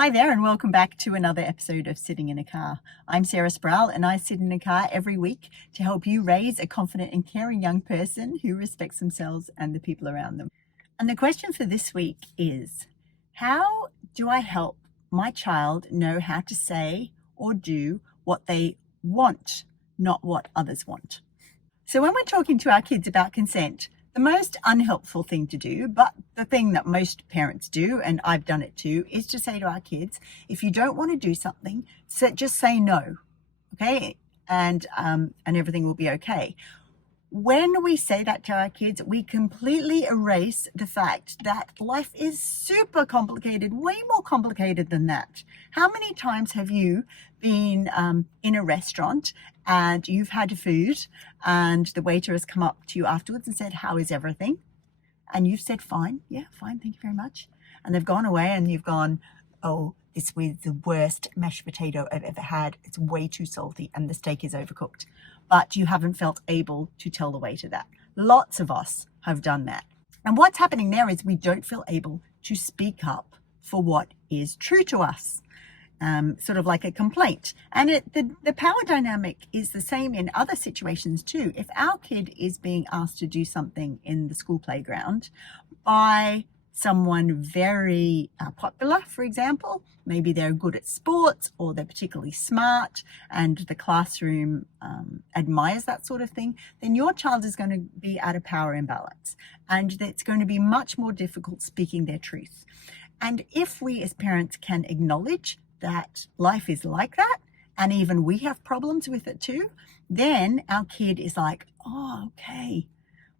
Hi there and welcome back to another episode of Sitting in a Car. I'm Sarah Sproul and I sit in a car every week to help you raise a confident and caring young person who respects themselves and the people around them. And the question for this week is, how do I help my child know how to say or do what they want, not what others want? So when we're talking to our kids about consent, the most unhelpful thing to do, but the thing that most parents do, and I've done it too, is to say to our kids, if you don't want to do something, just say no, okay? And everything will be okay. When we say that to our kids, we completely erase the fact that life is super complicated, way more complicated than that. How many times have you been in a restaurant and you've had food and the waiter has come up to you afterwards and said, "How is everything?" And you've said, "Fine, yeah, fine, thank you very much." And they've gone away and you've gone, "Oh, this was the worst mashed potato I've ever had. It's way too salty and the steak is overcooked." But you haven't felt able to tell the waiter that. Lots of us have done that. And what's happening there is we don't feel able to speak up for what is true to us. Sort of like a complaint. And the power dynamic is the same in other situations too. If our kid is being asked to do something in the school playground by someone very popular, for example, maybe they're good at sports or they're particularly smart and the classroom admires that sort of thing, then your child is going to be at a power imbalance and it's going to be much more difficult speaking their truth. And if we as parents can acknowledge that life is like that, and even we have problems with it too, then our kid is like, "Oh, okay,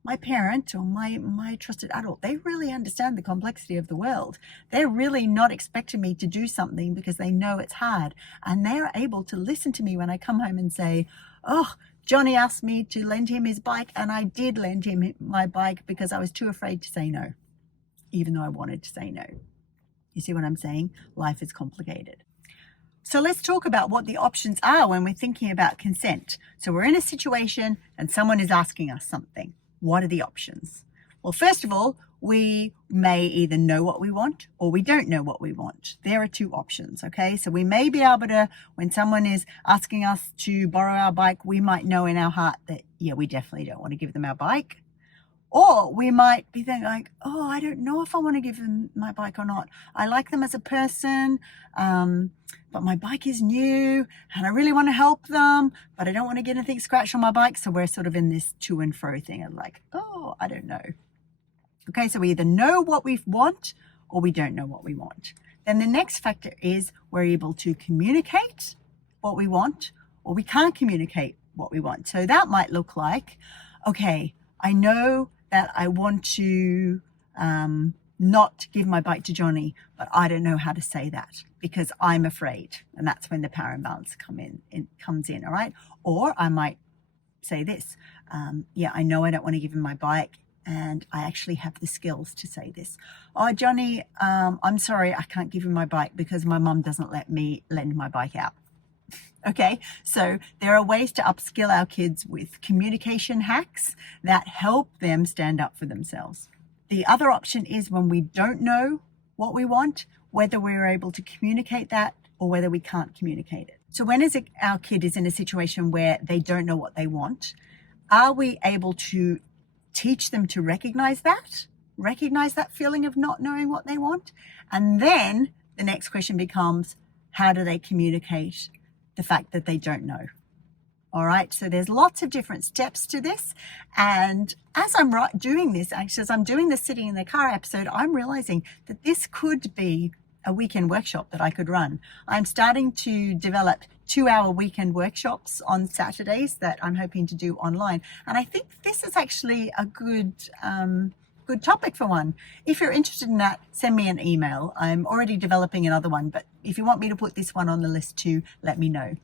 my parent or my trusted adult, they really understand the complexity of the world. They're really not expecting me to do something because they know it's hard. And they're able to listen to me when I come home and say, 'Oh, Johnny asked me to lend him his bike and I did lend him my bike because I was too afraid to say no, even though I wanted to say no.'" You see what I'm saying? Life is complicated. So let's talk about what the options are when we're thinking about consent. So we're in a situation and someone is asking us something. What are the options? Well, first of all, we may either know what we want or we don't know what we want. There are two options, okay? So we may be able to, when someone is asking us to borrow our bike, we might know in our heart that, yeah, we definitely don't want to give them our bike. Or we might be thinking like, "Oh, I don't know if I want to give them my bike or not. I like them as a person, but my bike is new and I really want to help them, but I don't want to get anything scratched on my bike." So we're sort of in this to and fro thing of like, "Oh, I don't know." Okay, so we either know what we want or we don't know what we want. Then the next factor is we're able to communicate what we want or we can't communicate what we want. So that might look like, okay, I know that I want to not give my bike to Johnny, but I don't know how to say that because I'm afraid. And that's when the power imbalance comes in, all right? Or I might say this, yeah, I know I don't want to give him my bike and I actually have the skills to say this. "Oh, Johnny, I'm sorry, I can't give you my bike because my mum doesn't let me lend my bike out." Okay, so there are ways to upskill our kids with communication hacks that help them stand up for themselves. The other option is when we don't know what we want, whether we're able to communicate that or whether we can't communicate it. So when our kid is in a situation where they don't know what they want, are we able to teach them to recognize that feeling of not knowing what they want? And then the next question becomes, how do they communicate the fact that they don't know? All right, so there's lots of different steps to this. And as I'm doing this, actually, as I'm doing the Sitting in the Car episode, I'm realizing that this could be a weekend workshop that I could run. I'm starting to develop 2-hour weekend workshops on Saturdays that I'm hoping to do online. And I think this is actually a good topic for one. If you're interested in that, send me an email. I'm already developing another one, but if you want me to put this one on the list too, let me know.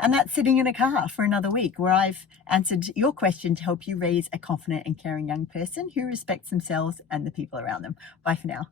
And that's Sitting in a Car for another week, where I've answered your question to help you raise a confident and caring young person who respects themselves and the people around them. Bye for now.